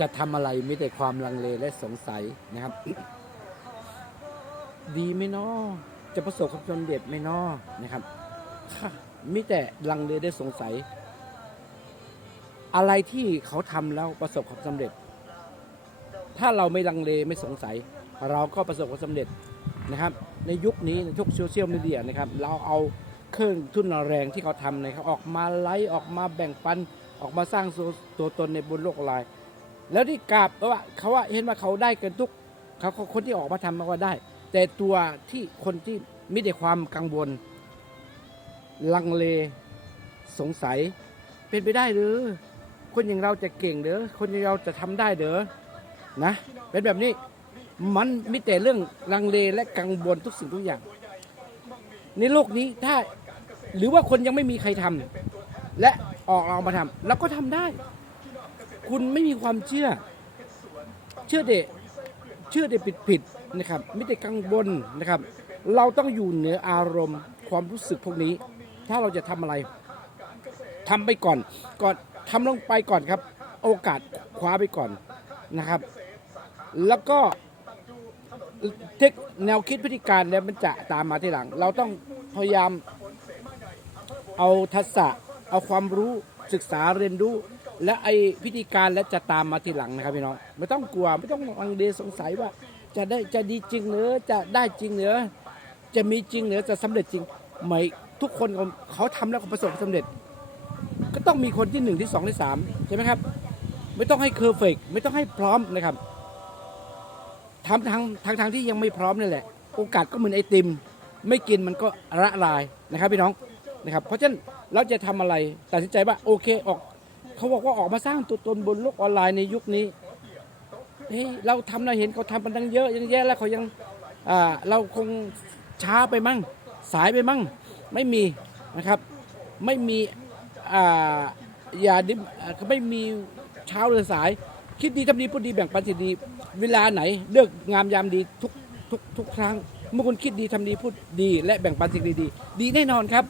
จะทำอะไรมีแต่ความลังเลและสงสัยนะครับ ดีไหมเนาะจะประสบความสำเร็จไหมเนาะนะครับค่ะมีแต่ลังเลได้สงสัย อะไรที่เขาทำแล้วประสบความสำเร็จ ถ้าเราไม่ลังเลไม่สงสัย เราก็ประสบความสำเร็จนะครับ ในยุคนี้ในทุกโซเชียลมีเดียนะครับ เราเอาเครื่องทุนแรงที่เขาทำนะครับออกมาไลฟ์ออกมาแบ่งปันออกมาสร้างตัวตนในบนโลกออนไลน์ แล้วที่กราบว่าเขาว่าเห็นว่าเขาได้กันทุกเขาคนที่ออกมาทำมันก็ได้ แต่ตัวที่คนที่มีแต่ความกังวล ลังเลสงสัย เป็นไปได้หรือ คนอย่างเราจะเก่งเด้อคนอย่างเราจะทำได้เด้อนะ เป็นแบบนี้มันมีแต่เรื่องลังเลและกังวลทุกสิ่งทุกอย่าง ในโลกนี้ถ้าหรือว่าคนยังไม่มีใครทำและออกเรามาทำเราก็ทำได้ คุณไม่มีความเชื่อ เชื่อเด็เชื่อเด็ผิดผิดนะครับไม่ได้กังวลนะครับ เราต้องอยู่เหนืออารมณ์ความรู้สึกพวกนี้ ถ้าเราจะทำอะไรทำไปก่อน ก่อนทำลงไปก่อนครับ โอกาสคว้าไปก่อนนะครับ แล้วก็เทคแนวคิดพฤติการแล้วมันจะตามมาทีหลัง เราต้องพยายามเอาทักษะเอาความรู้ศึกษาเรียนรู้ และไอพิธีการและจะตามมาทีหลังนะครับพี่น้องไม่ต้องกลัวไม่ต้องลังเลสงสัยว่า จะได้จะดีจริงเหรือจะได้จริงเหรือจะมีจริงเหรือจะสำเร็จจริงไม่ทุกคนเขาเขาทำแล้วเขาประสบความสำเร็จ ก็ต้องมีคนที่หนึ่งที่สองที่สามใช่ไหมครับ ไม่ต้องให้เคอร์เฟกไม่ต้องให้พร้อมนะครับทำทางทางทางที่ยังไม่พร้อมนี่แหละ โอกาสก็เหมือนไอติม ไม่กินมันก็ละลายนะครับพี่น้องนะครับ เพราะฉะนั้นเราจะทำอะไรตัดสินใจว่าโอเคออก เขาบอกว่าออกมาสร้างตัวตนบนโลกออนไลน์ในยุคนี้เฮ้ยเราทำเราเห็นเขาทำมันตั้งเยอะยังแย่แล้วเขายังอ่าเราคงช้าไปมั่งสายไปมั่งไม่มีนะครับ ไม่มีอ่าอย่าดิบอ่าไม่มีเช้าหรือสาย คิดดีทำดีพูดดีแบ่งปันสิ่งดี เวลาไหนเลือกงามยามดีทุกทุกทุกครั้ง เมื่อคุณคิดดีทำดีพูดดี และแบ่งปันสิ่งดีๆดีแน่นอนครับ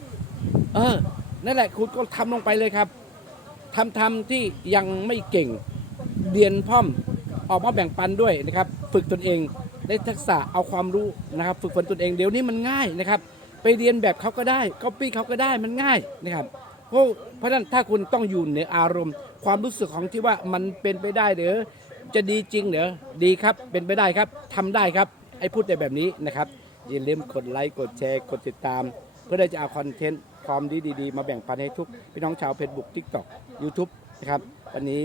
เออนั่นแหละคุณก็ทำลงไปเลยครับ ทำทำที่ยังไม่เก่งเรียนพ่อมออกมาแบ่งปันด้วยนะครับ ฝึกตนเองได้ทักษะเอาความรู้นะครับ ฝึกฝนตนเองเดี๋ยวนี้มันง่ายนะครับ ไปเรียนแบบเขาก็ได้ก็ปี้เขาก็ได้มันง่ายนะครับเพราะเพราะนั้นถ้าคุณต้องอยู่ในอารมณ์ ความรู้สึกของที่ว่ามันเป็นไปได้หรือจะดีจริงเหรอดีครับเป็นไปได้ครับทำได้ครับไอ้พูดแต่แบบนี้นะครับอย่าลืมกดไลค์กดแชร์กดติดตาม เพื่อได้จะเอาคอนเทนต์ความดีๆ มาแบ่งปันให้ทุกพี่น้องชาวเฟซบุ๊กทิกตอกยูทูบนะครับวันนี้